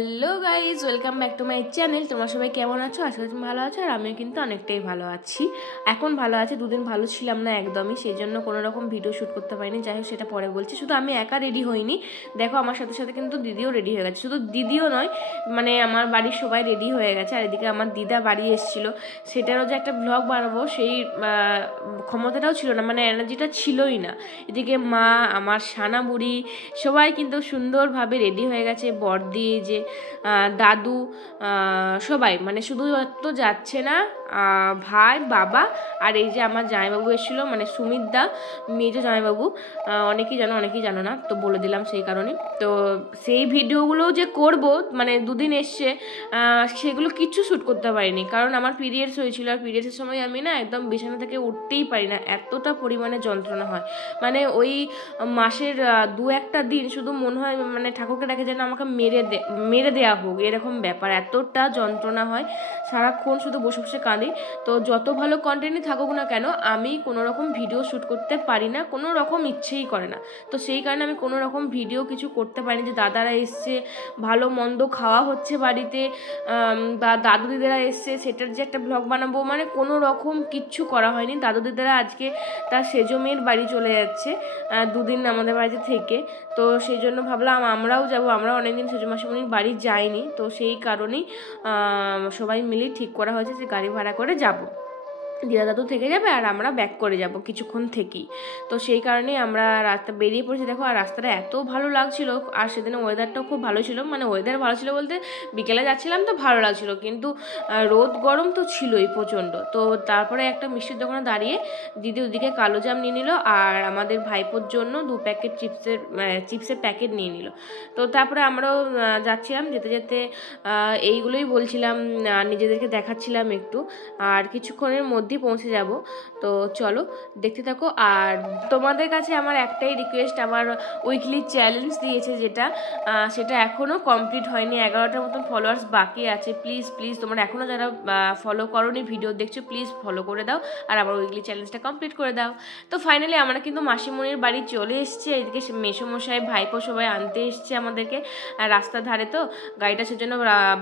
Hello guys, welcome back to my channel. তোমরা সবাই কেমন আছো? আশা করি তুমি ভালো আছো। আর আমিও কিন্তু অনেকটাই ভালো আছি। এখন ভালো আছি, দুদিন ভালো ছিলাম না একদমই, সেই জন্য কোনো রকম ভিডিও শ্যুট করতে পারিনি। যাই হোক, সেটা পরে বলছি। শুধু আমি একা রেডি হইনি, দেখো আমার সাথে সাথে কিন্তু দিদিও রেডি হয়ে গেছে। শুধু দিদিও নয়, মানে আমার বাড়ির সবাই রেডি হয়ে গেছে। আর এদিকে আমার দিদা বাড়ি এসেছিলো, সেটারও যে একটা ব্লগ বানাবো সেই ক্ষমতাটাও ছিল না, মানে এনার্জিটা ছিলই না। এদিকে মা, আমার সানা বুড়ি সবাই কিন্তু সুন্দরভাবে রেডি হয়ে গেছে। বড়দি, যে দাদু, সবাই, মানে শুধুমাত্র যাচ্ছে না ভাই, বাবা আর এই যে আমার জামাইবাবু এসেছিলো, মানে সুমিত দা, মেজো জামাইবাবু। অনেকেই জানো না, তো বলে দিলাম সেই কারণে। তো সেই ভিডিওগুলোও যে করব, মানে দুদিন এসছে, সেগুলো কিচ্ছু শ্যুট করতে পারিনি, কারণ আমার পিরিয়ডস হয়েছিল। আর পিরিয়ডসের সময় আমি না একদম বিছানা থেকে উঠতেই পারি না, এতটা পরিমাণে যন্ত্রণা হয়। মানে ওই মাসের দু একটা দিন শুধু মনে হয় মানে ঠাকুরকে দেখে যেন আমাকে মেরে দেওয়া হোক, এরকম ব্যাপার। এতটা যন্ত্রণা হয়, সারাক্ষণ শুধু বসে বসে কাঁদি। তো যত ভালো কন্টেন্টই থাকুক না কেন, আমি কোনো রকম ভিডিও শ্যুট করতে পারি না, কোনো রকম ইচ্ছেই করে না। তো সেই কারণে আমি কোনো রকম ভিডিও কিছু করতে পারিনি। যে দাদারা এসছে, ভালো মন্দ খাওয়া হচ্ছে বাড়িতে, বা দাদু দিদারা এসছে, সেটার যে একটা ব্লগ বানাবো, মানে কোনো রকম কিচ্ছু করা হয়নি। দাদু দিদারা আজকে তার সেজো মেয়ের বাড়ি চলে যাচ্ছে দুদিন আমাদের বাড়িতে থেকে। তো সেই জন্য ভাবলাম আমরাও যাবো, আমরা অনেকদিন সেজো মাসিমণির বাড়ি যাইনি। তো সেই কারণেই সবাই মিলে ঠিক করা হয়েছে যে গাড়ি ভাড়া করে যাব। দিদা দাদু থেকে যাবে আর আমরা ব্যাক করে যাব কিছুক্ষণ থেকেই। তো সেই কারণে আমরা রাস্তা বেরিয়ে পড়েছি। দেখো, আর রাস্তাটা এত ভালো লাগছিল। আর সেদিনে ওয়েদারটাও খুব ভালো ছিল, মানে ওয়েদার ভালো ছিল বলতে বিকেলে যাচ্ছিলাম তো ভালো লাগছিল, কিন্তু রোদ গরম তো ছিলই প্রচণ্ড। তো তারপরে একটা মিষ্টির দোকানে দাঁড়িয়ে দিদি ওদিকে কালো জাম নিয়ে নিল, আর আমাদের ভাইপোর জন্য 2 প্যাকেট চিপসের প্যাকেট নিয়ে নিল। তো তারপরে আমরাও যাচ্ছিলাম, যেতে যেতে এইগুলোই বলছিলাম, নিজেদেরকে দেখাচ্ছিলাম একটু। আর কিছুক্ষণের মধ্যেই পৌঁছে যাব। তো চলো দেখতে থাকো। আর তোমাদের কাছে আমার একটাই রিকোয়েস্ট, আমার উইকলি চ্যালেঞ্জ দিয়েছে যেটা, সেটা এখনও কমপ্লিট হয়নি। 11টার মতন ফলোয়ার্স বাকি আছে। প্লিজ প্লিজ তোমরা এখনও যারা ফলো করোনি, ভিডিও দেখছো, প্লিজ ফলো করে দাও আর আমার উইকলি চ্যালেঞ্জটা কমপ্লিট করে দাও। তো ফাইনালি আমরা কিন্তু মাসিমণির বাড়ি চলে এসেছি। এদিকে মেসোমশাই, ভাইপো সবাই আনতে এসছে আমাদেরকে। রাস্তার ধারে তো গাড়িটা, সেজন্য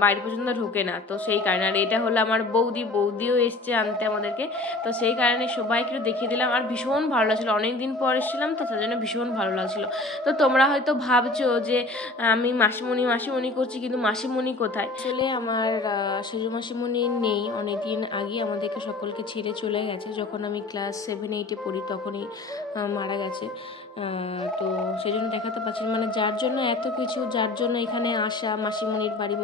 বাইরে পর্যন্ত ঢোকে না। তো সেই কারণে, আর এটা হলো আমার বৌদিও এসছে আনতে আমাদেরকে। তো সেই কারণে সবাইকে দেখিয়ে দিলাম। আর ভীষণ ভালো লাগছিলো, অনেকদিন পর এসেছিলাম তো, তার জন্য ভীষণ ভালো লাগছিলো। তো তোমরা হয়তো ভাবছো যে আমি মাসিমণি করছি, কিন্তু মাসিমণি কোথায়? আসলে আমার সেজো মাসিমণি নেই, অনেকদিন আগে আমাদেরকে সকলকে ছেড়ে চলে গেছে। যখন আমি ক্লাস 7-8-এ পড়ি তখনই মারা গেছে। তো সেই জন্য দেখাতে পারছি, মানে যার জন্য এত কিছু, যার জন্য এখানে আসা, মাসিমণির বাড়ি,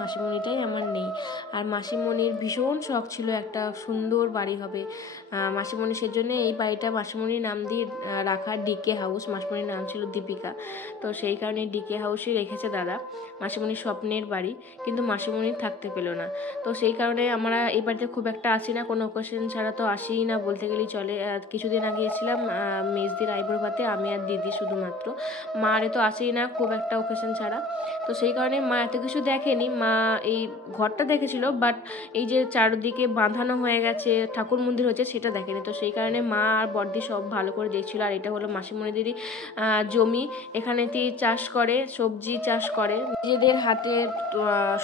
মাসিমণিটাই আমার নেই। আর মাসিমণির ভীষণ শখ ছিল একটা সুন্দর বাড়ি হবে মাসিমণি, সেজন্য এই বাড়িটা মাসিমণির নাম দিয়ে রাখা, ডিকে হাউস। মাসিমণির নাম ছিল দীপিকা, তো সেই কারণে ডিকে হাউসই রেখেছে দাদা। মাসিমণির স্বপ্নের বাড়ি, কিন্তু মাসিমণি থাকতে পেলো না। তো সেই কারণে আমরা এই বাড়িতে খুব একটা আসি না, কোনো অকেশন ছাড়া তো আসিই না বলতে গেলেই চলে। কিছুদিন আগে এসেছিলাম মেজদির আইবুড়ো ভাতে, আমি আর দিদি শুধুমাত্র। মা আরে তো আসেই না খুব একটা অকেশন ছাড়া। তো সেই কারণে মা এত কিছু দেখেনি, মা এই ঘরটা দেখেছিল, বাট এই যে চারদিকে বাঁধানো হয়ে গেছে, ঠাকুর মন্দির হয়েছে, সেটা দেখেনি। তো সেই কারণে মা আর বড়দি সব ভালো করে দেখছিল। আর এটা হলো মাসিমণিদেরই জমি, এখানেতেই চাষ করে, সবজি চাষ করে। নিজেদের হাতে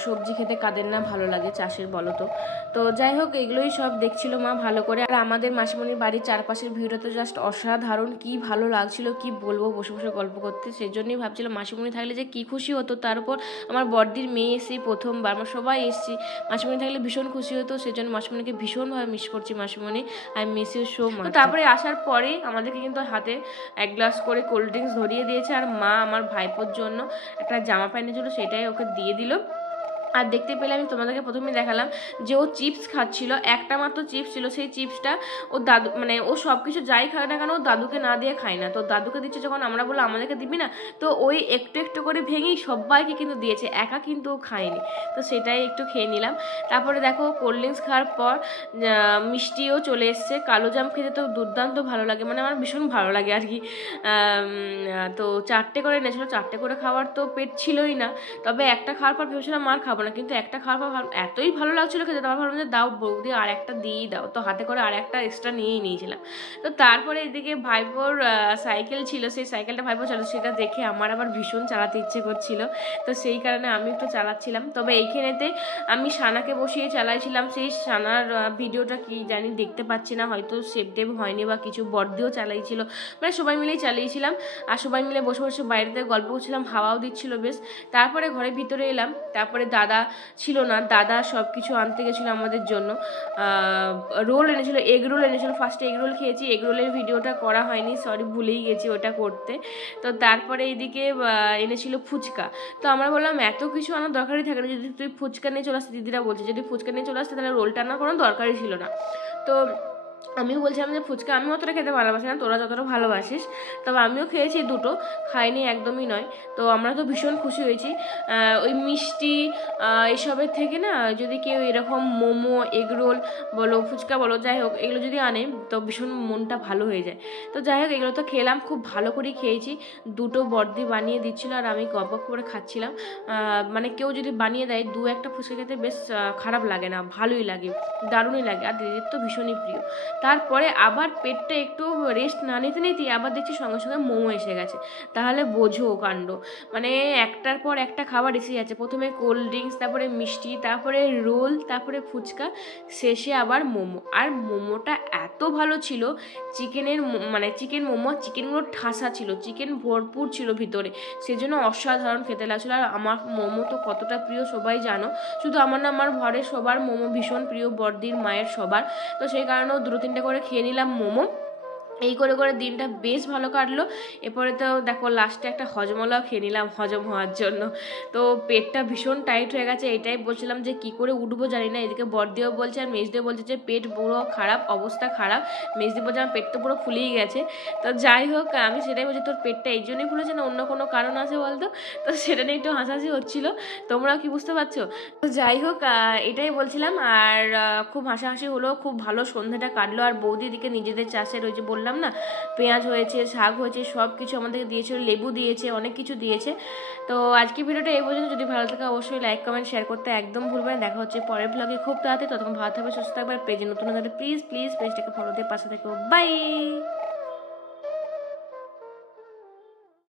সবজি খেতে কাদের না ভালো লাগে, চাষের বলো তো। তো যাই হোক, এগুলোই সব দেখছিল মা ভালো করে। আর আমাদের মাসিমণির বাড়ির চারপাশের ভিউটা তো জাস্ট অসাধারণ, কি ভালো লাগছিল কি বলবো, বসে বসে গল্প করতে। সেই জন্যই ভাবছিলাম মাসিমণি থাকলে যে কি খুশি হতো। তার উপর আমার বড়দির মেয়ে এসেছি প্রথমবার, আমরা সবাই এসেছি, মাসিমণি থাকলে ভীষণ খুশি হতো। সেই জন্য মাসিমণিকে ভীষণভাবে মিস করছি। মাসিমণি, I miss you so much. তারপরে আসার পরেই আমাদেরকে কিন্তু হাতে 1 গ্লাস করে কোল্ড ড্রিঙ্কস ধরিয়ে দিয়েছে। আর মা আমার ভাইপোর জন্য একটা জামা প্যান্ট ছিল, সেটাই ওকে দিয়ে দিল। আর দেখতে পেলে, আমি তোমাদেরকে প্রথমে দেখালাম যে ও চিপস খাচ্ছিল, একটা মাত্র চিপস ছিল। সেই চিপসটা ও দাদু, মানে ও সব কিছু যাই খায় না কেন ও দাদুকে না দিয়ে খায় না। তো দাদুকে দিচ্ছে যখন, আমরা বললাম আমাদেরকে দিবি না, তো ওই একটু একটু করে ভেঙেই সবাইকে কিন্তু দিয়েছে, একা কিন্তু ও খায়নি। তো সেটাই একটু খেয়ে নিলাম। তারপরে দেখো, কোল্ড ড্রিঙ্কস খাওয়ার পর মিষ্টিও চলে এসছে। কালো জাম খেতে তো দুর্দান্ত ভালো লাগে, মানে আমার ভীষণ ভালো লাগে আর কি। তো 4টে করে এনেছিল, 4টে করে খাওয়ার তো পেট ছিলই না। তবে একটা খাওয়ার পর ভেবেছিলাম আর খাবো না, কিন্তু একটা খাওয়ার পর এতই ভালো লাগছিলো খেতে, তারপর ভাবলাম যে দাও বৌদি আর একটা দিয়েই দাও, তো হাতে করে আর একটা এক্সট্রা নিয়েই নিয়েছিলাম। তো তারপরে এদিকে ভাইপোর সাইকেল ছিল, সেই সাইকেলটা ভাইপো চালাতো, সেটা দেখে আমার আবার ভীষণ চালাতে ইচ্ছে করছিল, তো সেই কারণে আমি একটু চালাচ্ছিলাম। তবে এইখানেতে আমি সানাকে বসিয়ে চালাইছিলাম, সেই সানার ভিডিওটা কি জানি দেখতে পাচ্ছি না, হয়তো সেভ টেভ হয়নি বা কিছু, বর্দিও চালাইছিল, মানে সবাই মিলেই চালিয়েছিলাম। আর সবাই মিলে বসে বসে বাইরেতে গল্প করছিলাম, হাওয়াও দিচ্ছিল বেশ। তারপরে ঘরের ভিতরে এলাম, তারপরে দাদা ছিল না, দাদা সব কিছু আনতে গেছিলো আমাদের জন্য। রোল এনেছিল, এগ রোল এনেছিল, ফার্স্টে এগ রোল খেয়েছি, এগ রোলের ভিডিওটা করা হয়নি, সরি ভুলেই গেছি ওটা করতে। তো তারপরে এইদিকে এনেছিল ফুচকা। তো আমরা বললাম এত কিছু আনার দরকারই থাকে না, যদি তুই ফুচকা নিয়ে চলে আসতে, দিদিরা বলছে যদি ফুচকা নিয়ে চলে আসতে তাহলে রোলটা আনার কোনো দরকারই ছিল না। তো আমিও বলছিলাম যে ফুচকা আমি অতটা খেতে ভালোবাসি না, তোরা যতটা ভালোবাসিস, তবে আমিও খেয়েছি দুটো, খাইনি একদমই নয়। তো আমরা তো ভীষণ খুশি হয়েছি। ওই মিষ্টি এসবের থেকে না, যদি কেউ এরকম মোমো, এগরোল বলো, ফুচকা বলো, যাই হোক এগুলো যদি আনে তো ভীষণ মনটা ভালো হয়ে যায়। তো যাই হোক এগুলো তো খেলাম, খুব ভালো করেই খেয়েছি। দুটো বর্দি বানিয়ে দিচ্ছিলো আর আমি গপ গপ করে খাচ্ছিলাম। মানে কেউ যদি বানিয়ে দেয় দু একটা ফুচকা খেতে বেশ খারাপ লাগে না, ভালোই লাগে, দারুণই লাগে, আর দিদির তো ভীষণই প্রিয়। তারপরে আবার পেটটা একটু রেস্ট না নিতে নিতেই আবার দেখছি সঙ্গে সঙ্গে মোমো এসে গেছে। তাহলে বোঝো কাণ্ড, মানে একটার পর একটা খাবার এসে যাচ্ছে, প্রথমে কোল্ড ড্রিঙ্কস, তারপরে মিষ্টি, তারপরে রোল, তারপরে ফুচকা, শেষে আবার মোমো। আর মোমোটা এত ভালো ছিল, চিকেনের মানে চিকেন মোমো, চিকেনগুলো ঠাসা ছিল, চিকেন ভরপুর ছিল ভিতরে, সেজন্য অসাধারণ খেতে লাগছিল। আর আমার মোমো তো কতটা প্রিয় সবাই জানো, শুধু আমার না, আমার ঘরের সবার মোমো ভীষণ প্রিয়, বড়দির, মায়ের, সবার। তো সেই কারণেও দুটো তিনটে করে খেয়ে নিলাম মোমো। এই করে করে দিনটা বেশ ভালো কাটলো। এরপরে তো দেখো লাস্টে একটা হজমলাও খেয়ে নিলাম হজম হওয়ার জন্য। তো পেটটা ভীষণ টাইট হয়ে গেছে, এটাই বলছিলাম যে কি করে উঠবো জানি না। এদিকে বড়দিও বলছে আর মেজদিও বলছে যে পেট পুরো খারাপ, অবস্থা খারাপ। মেজদি বলছে আমার পেট তো পুরো ফুলেই গেছে। তো যাই হোক আমি সেটাই বলছি, তোর পেটটা এই জন্যই ফুলেছে না অন্য কোনো কারণ আছে বলতো? তো সেটা নিয়ে একটু হাসাহাসি হচ্ছিলো, তোমরাও কি বুঝতে পারছো? তো যাই হোক এটাই বলছিলাম। আর খুব হাসাহাসি হলো, খুব ভালো সন্ধ্যাটা কাটলো। আর বৌদি দিকে নিজেদের চাষের ওই যে বললাম না, পেঁয়াজ হয়েছে, শাক হয়েছে, সব কিছু আমাদেরকে দিয়েছে, লেবু দিয়েছে, অনেক কিছু দিয়েছে। তো আজকে ভিডিওটা এই পর্যন্ত। যদি ভালো থাকে অবশ্যই লাইক কমেন্ট শেয়ার করতে একদম ভুলবেন। দেখা হচ্ছে পরের ব্লগে খুব তাড়াতাড়ি, ততক্ষণ ভালো থাকবে, সুস্থ থাকবে। পেজে নতুন হলে প্লিজ প্লিজ পেজটাকে ফলো দিয়ে পাশে থেকো। বাই।